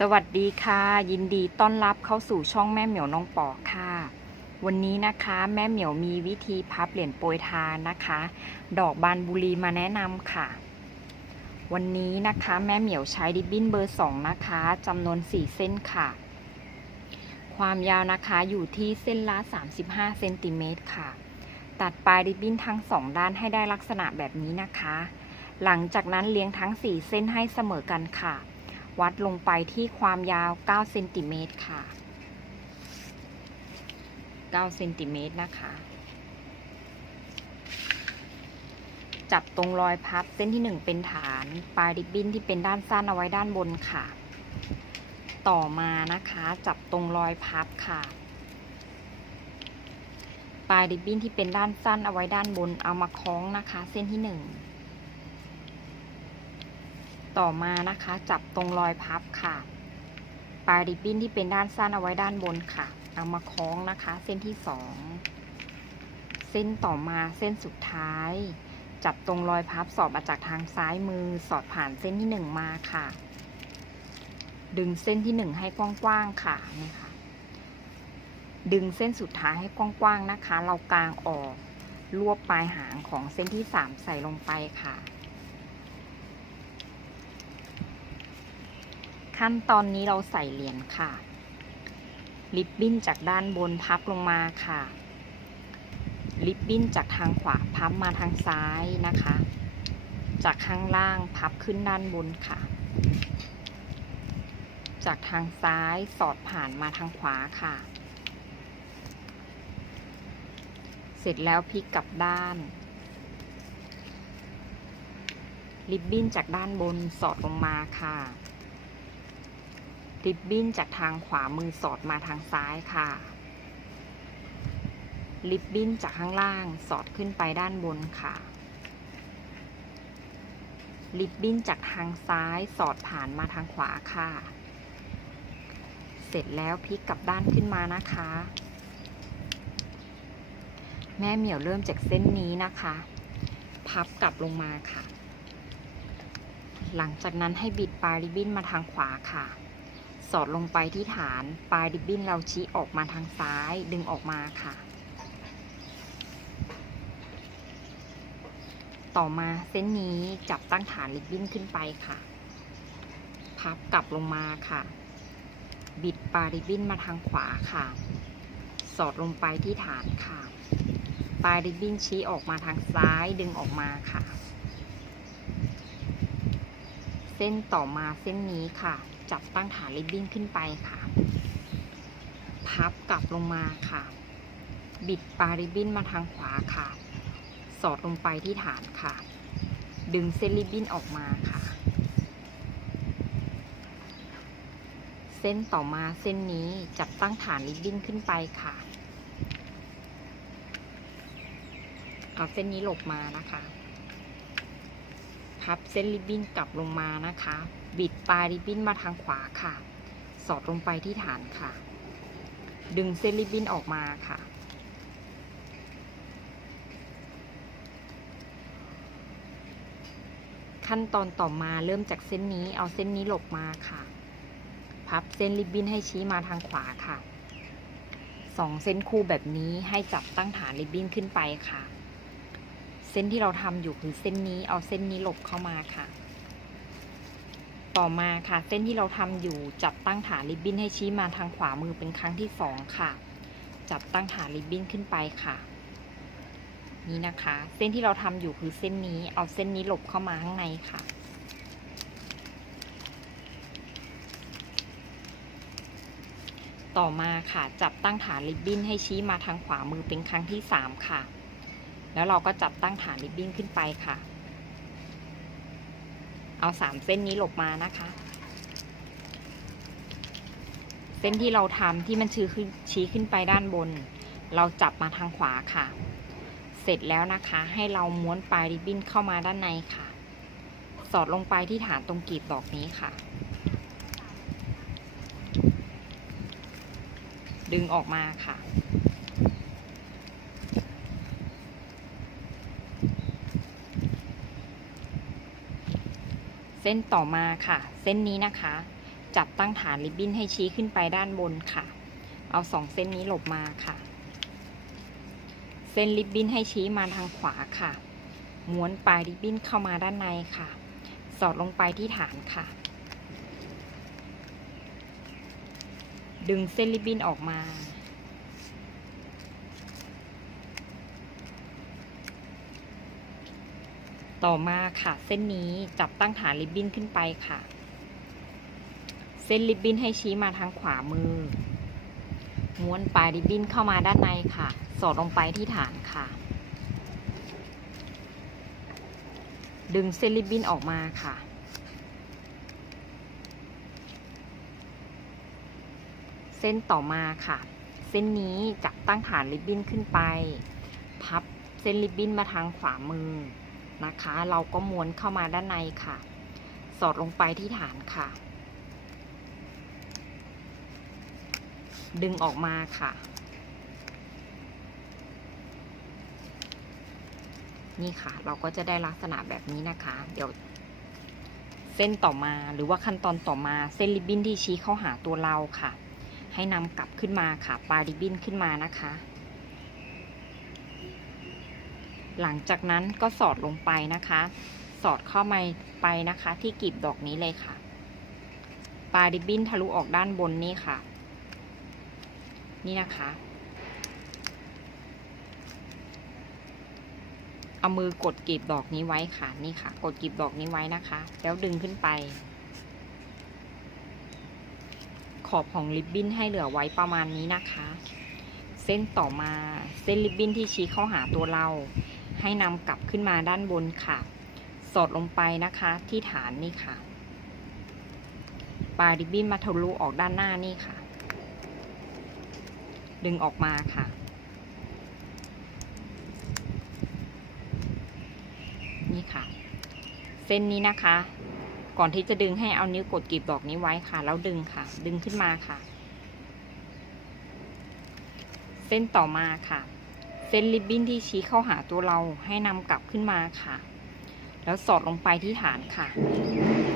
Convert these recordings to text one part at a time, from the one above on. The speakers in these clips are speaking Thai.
สวัสดีค่ะ ยินดีต้อนรับเข้าสู่ช่องแม่เหมียวน้องปอค่ะ วันนี้นะคะแม่เหมียวมีวิธีพับเหรียญโปรยทานนะคะ ดอกบานบุรีมาแนะนำค่ะ วันนี้นะคะแม่เหมียวใช้ริบบิ้นเบอร์2นะคะจำนวน4เส้นค่ะ ความยาวนะคะอยู่ที่เส้นละ35เซนติเมตรค่ะ ตัดปลายริบบิ้นทั้ง2ด้านให้ได้ลักษณะแบบนี้นะคะ หลังจากนั้นเลี้ยงทั้ง4เส้นให้เสมอกันค่ะ วัดลงไปที่ความยาว 9 เซนติเมตรค่ะ 9 เซนติเมตรนะคะ จับตรงรอยพับเส้นที่ 1 เป็นฐาน ปลายริบบิ้นที่เป็นด้านสั้นเอาไว้ด้านบนค่ะ ต่อมานะคะ จับตรงรอยพับค่ะ ปลายริบบิ้นที่เป็นด้านสั้นเอาไว้ด้านบนเอามาคล้องนะคะ เส้นที่ 1 ต่อมานะคะ จับตรงรอยพับค่ะปลายริบบิ้นที่เป็นด้านสั้นเอาไว้ด้านบนค่ะ เอามาคล้องนะคะ เส้นที่สองเส้นต่อมาเส้นสุดท้าย จับตรงรอยพับสอดมาจากทางซ้ายมือสอดผ่านเส้นที่หนึ่งมาค่ะ ดึงเส้นที่หนึ่งให้กว้างๆค่ะนี่ค่ะ ดึงเส้นสุดท้ายให้กว้างๆนะคะ เรากางออกรวบปลายหางของเส้นที่สามใส่ลงไปค่ะ ขั้นตอนนี้เราใส่เหรียญค่ะ ริบบิ้นจากด้านบนพับลงมาค่ะ ริบบิ้นจากทางขวาพับมาทางซ้ายนะคะ จากข้างล่างพับขึ้นด้านบนค่ะ จากทางซ้ายสอดผ่านมาทางขวาค่ะ เสร็จแล้วพลิกกลับด้านริบบิ้นจากด้านบนสอดลงมาค่ะ ริบบิ้นจากทางขวามือสอดมาทางซ้ายค่ะ ริบบิ้นจากข้างล่างสอดขึ้นไปด้านบนค่ะ ริบบิ้นจากทางซ้ายสอดผ่านมาทางขวาค่ะ เสร็จแล้วพลิกกลับด้านขึ้นมานะคะ แม่เหมียวเริ่มจากเส้นนี้นะคะ พับกลับลงมาค่ะหลังจากนั้นให้บิดปลายริบบิ้นมาทางขวาค่ะ อดลงไปที่ฐาน ปลายริบบิ้นเราชี้ออกมาทางซ้าย ดึงออกมาค่ะ ต่อมาเส้นนี้จับตั้งฐานริบบิ้นขึ้นไปค่ะ พับกลับลงมาค่ะ บิดปลายริบบิ้นมาทางขวาค่ะ สอดลงไปที่ฐานค่ะ ปลายริบบิ้นชี้ออกมาทางซ้ายดึงออกมาค่ะ เส้นต่อมาเส้นนี้ค่ะ จับตั้งฐานริบบิ้นขึ้นไปค่ะ พับกลับลงมาค่ะ บิดปลายริบบิ้นมาทางขวาค่ะ สอดลงไปที่ฐานค่ะ ดึงเส้นริบบิ้นออกมาค่ะ เส้นต่อมาเส้นนี้จับตั้งฐานริบบิ้นขึ้นไปค่ะ เอาเส้นนี้หลบมานะคะ พับเส้นริบบิ้นกลับลงมานะคะ บิดปลายริบบิ้นมาทางขวาค่ะ สอดลงไปที่ฐานค่ะ ดึงเส้นริบบิ้นออกมาค่ะ ขั้นตอนต่อมาเริ่มจากเส้นนี้เอาเส้นนี้หลบมาค่ะ พับเส้นริบบิ้นให้ชี้มาทางขวาค่ะสองเส้นคู่แบบนี้ให้จับตั้งฐานริบบิ้นขึ้นไปค่ะ เส้นที่เราทำอยู่คือเส้นนี้เอาเส้นนี้หลบเข้ามาค่ะ ต่อมาค่ะ เส้นที่เราทำอยู่จับตั้งฐานริบบิ้นให้ชี้มาทางขวามือเป็นครั้งที่สองค่ะ จับตั้งฐานริบบิ้นขึ้นไปค่ะ นี่นะคะ เส้นที่เราทำอยู่คือเส้นนี้ เอาเส้นนี้หลบเข้ามาข้างในค่ะต่อมาค่ะจับตั้งฐานริบบิ้นให้ชี้มาทางขวามือเป็นครั้งที่สามค่ะ แล้วเราก็จับตั้งฐานริบบิ้นขึ้นไปค่ะ เอาสามเส้นนี้หลบมานะคะ เส้นที่เราทำที่มันชี้ขึ้นชี้ขึ้นไปด้านบน เราจับมาทางขวาค่ะ เสร็จแล้วนะคะ ให้เราม้วนปลายริบบิ้นเข้ามาด้านในค่ะ สอดลงไปที่ฐานตรงกลีบดอกนี้ค่ะ ดึงออกมาค่ะ เส้นต่อมาค่ะ เส้นนี้นะคะ จับตั้งฐานริบบิ้นให้ชี้ขึ้นไปด้านบนค่ะ เอาสองเส้นนี้หลบมาค่ะ เส้นริบบิ้นให้ชี้มาทางขวาค่ะ ม้วนปลายริบบิ้นเข้ามาด้านในค่ะ สอดลงไปที่ฐานค่ะ ดึงเส้นริบบิ้นออกมา ต่อมาค่ะ เส้นนี้จับตั้งฐานริบบิ้นขึ้นไปค่ะ เส้นริบบิ้นให้ชี้มาทางขวามือ ม้วนปลายริบบิ้นเข้ามาด้านในค่ะ สอดลงไปที่ฐานค่ะ ดึงเส้นริบบิ้นออกมาค่ะ เส้นต่อมาค่ะ เส้นนี้จับตั้งฐานริบบิ้นขึ้นไป พับเส้นริบบิ้นมาทางขวามือ นะคะ เราก็ม้วนเข้ามาด้านในค่ะ สอดลงไปที่ฐานค่ะ ดึงออกมาค่ะ นี่ค่ะ เราก็จะได้ลักษณะแบบนี้นะคะ เดี๋ยวเส้นต่อมาหรือว่าขั้นตอนต่อมาเส้นริบบิ้นที่ชี้เข้าหาตัวเราค่ะ ให้นำกลับขึ้นมาค่ะ ปลายริบบิ้นขึ้นมานะคะ หลังจากนั้นก็สอดลงไปนะคะ สอดเข้ามาไปนะคะ ที่กลีบดอกนี้เลยค่ะปลายริบบิ้นทะลุออกด้านบนนี่ค่ะ นี่นะคะ เอามือกดกลีบดอกนี้ไว้ค่ะนี่ค่ะ กดกลีบดอกนี้ไว้นะคะ แล้วดึงขึ้นไป ขอบของริบบิ้นให้เหลือไว้ประมาณนี้นะคะ เส้นต่อมาเส้นริบบิ้นที่ชี้เข้าหาตัวเรา ให้นำกลับขึ้นมาด้านบนค่ะ สอดลงไปนะคะที่ฐานนี่ค่ะ ปลายริบบิ้นมาทะลุออกด้านหน้านี่ค่ะ ดึงออกมาค่ะ นี่ค่ะ เส้นนี้นะคะ ก่อนที่จะดึงให้เอานิ้วกดกลีบดอกนี้ไว้ค่ะ แล้วดึงค่ะ ดึงขึ้นมาค่ะ เส้นต่อมาค่ะ ส้นริบบิ้นที่ชี้เข้าหาตัวเราให้นำกลับขึ้นมาค่ะ แล้วสอดลงไปที่ฐานค่ะ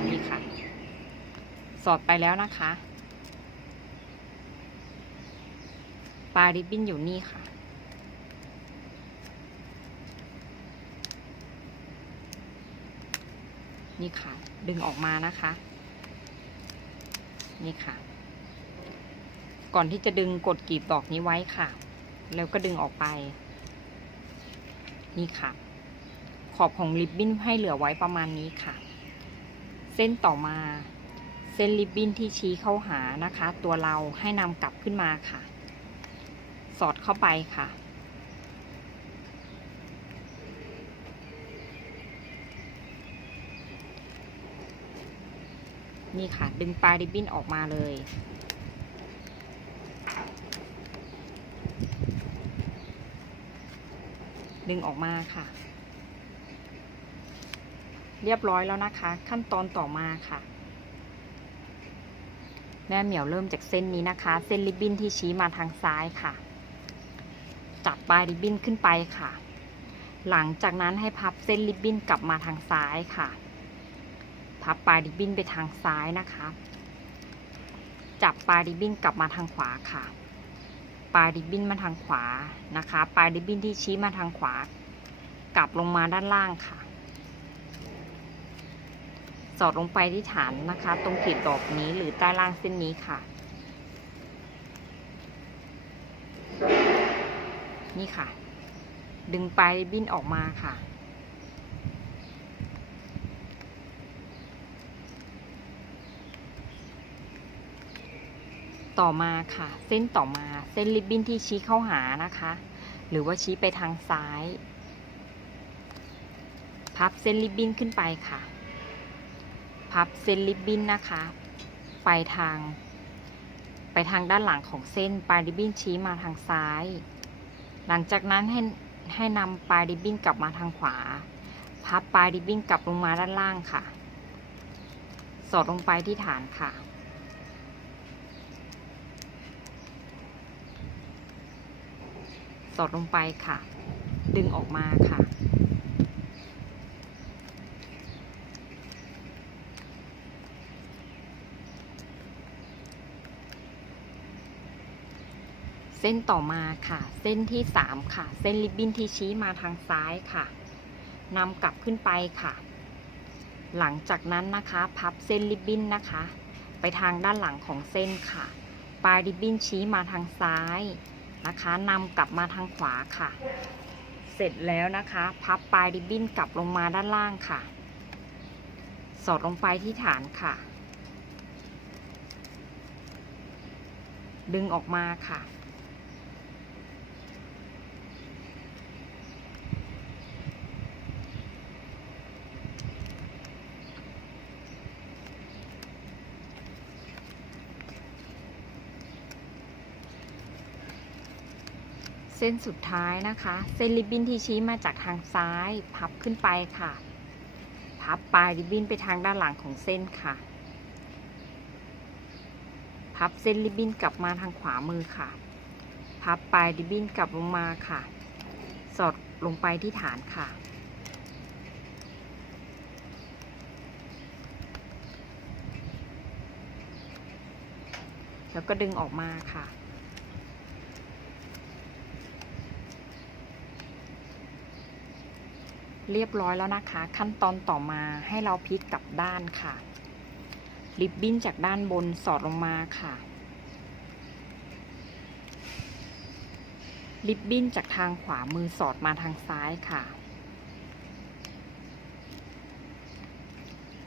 นี่ค่ะ สอดไปแล้วนะคะ ปลายริบบิ้นอยู่นี่ค่ะ นี่ค่ะ ดึงออกมานะคะ นี่ค่ะ ก่อนที่จะดึงกดกลีบดอกนี้ไว้ค่ะแล้วก็ดึงออกไป นี่ค่ะ ขอบของริบบิ้นให้เหลือไว้ประมาณนี้ค่ะ เส้นต่อมา เส้นริบบิ้นที่ชี้เข้าหานะคะ ตัวเราให้นำกลับขึ้นมาค่ะ สอดเข้าไปค่ะ นี่ค่ะ ดึงปลายริบบิ้นออกมาเลย ดึงออกมาค่ะ เรียบร้อยแล้วนะคะ ขั้นตอนต่อมาค่ะ แม่เหมียวเริ่มจากเส้นนี้นะคะ เส้นริบบิ้นที่ชี้มาทางซ้ายค่ะ จับปลายริบบิ้นขึ้นไปค่ะ หลังจากนั้นให้พับเส้นริบบิ้นกลับมาทางซ้ายค่ะ พับปลายริบบิ้นไปทางซ้ายนะคะ จับปลายริบบิ้นกลับมาทางขวาค่ะ ปลายริบบิ้นมาทางขวานะคะ ปลายริบบิ้นที่ชี้มาทางขวา กลับลงมาด้านล่างค่ะ สอดลงไปที่ฐานนะคะ ตรงขีดดอกนี้หรือใต้ล่างเส้นนี้ค่ะ นี่ค่ะ ดึงปลายริบบิ้นออกมาค่ะ ต่อมาค่ะ เส้นต่อมาเส้นริบบิ้นที่ชี้เข้าหานะคะ หรือว่าชี้ไปทางซ้าย พับเส้นริบบิ้นขึ้นไปค่ะ พับเส้นริบบิ้นนะคะ ไปทาง ไปทางด้านหลังของเส้นปลายริบบิ้นชี้มาทางซ้าย หลังจากนั้นให้ให้นำปลายริบบิ้นกลับมาทางขวา พับปลายริบบิ้นกลับลงมาด้านล่างค่ะ สอดลงไปที่ฐานค่ะ สอดลงไปค่ะ ดึงออกมาค่ะ เส้นต่อมาค่ะ เส้นที่ 3 ค่ะ เส้นริบบิ้นที่ชี้มาทางซ้ายค่ะนำกลับขึ้นไปค่ะ หลังจากนั้นนะคะ พับเส้นริบบิ้นนะคะ ไปทางด้านหลังของเส้นค่ะ ปลายริบบิ้นชี้มาทางซ้าย นะคะนำกลับมาทางขวาค่ะ เสร็จแล้วนะคะ พับปลายริบบิ้นกลับลงมาด้านล่างค่ะ สอดลงไปที่ฐานค่ะ ดึงออกมาค่ะ เส้นสุดท้ายนะคะ เส้นริบบิ้นที่ชี้มาจากทางซ้าย พับขึ้นไปค่ะ พับปลายริบบิ้นไปทางด้านหลังของเส้นค่ะ พับเส้นริบบิ้นกลับมาทางขวามือค่ะ พับปลายริบบิ้นกลับลงมาค่ะ สอดลงไปที่ฐานค่ะ แล้วก็ดึงออกมาค่ะ เรียบร้อยแล้วนะคะ ขั้นตอนต่อมาให้เราพลิกกลับด้านค่ะ ริบบิ้นจากด้านบนสอดลงมาค่ะ ริบบิ้นจากทางขวามือสอดมาทางซ้ายค่ะ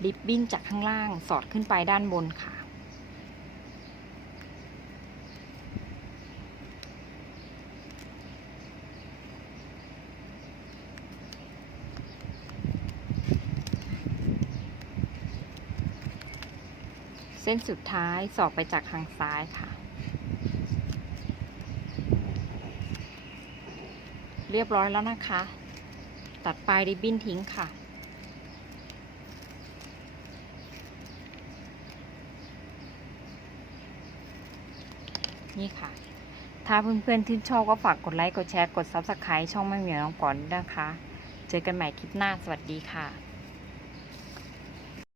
ริบบิ้นจากข้างล่างสอดขึ้นไปด้านบนค่ะ ส้นสุดท้ายสอดไปจากทางซ้ายค่ะ เรียบร้อยแล้วนะคะ ตัดปลายริบบิ้นทิ้งค่ะ นี่ค่ะ ถ้าเพื่อนๆที่ชอบก็ฝากกดไลค์ กดแชร์ กด Subscribe ช่องไม่เหมียวน้องก่อนนะคะ เจอกันใหม่คลิปหน้า สวัสดีค่ะ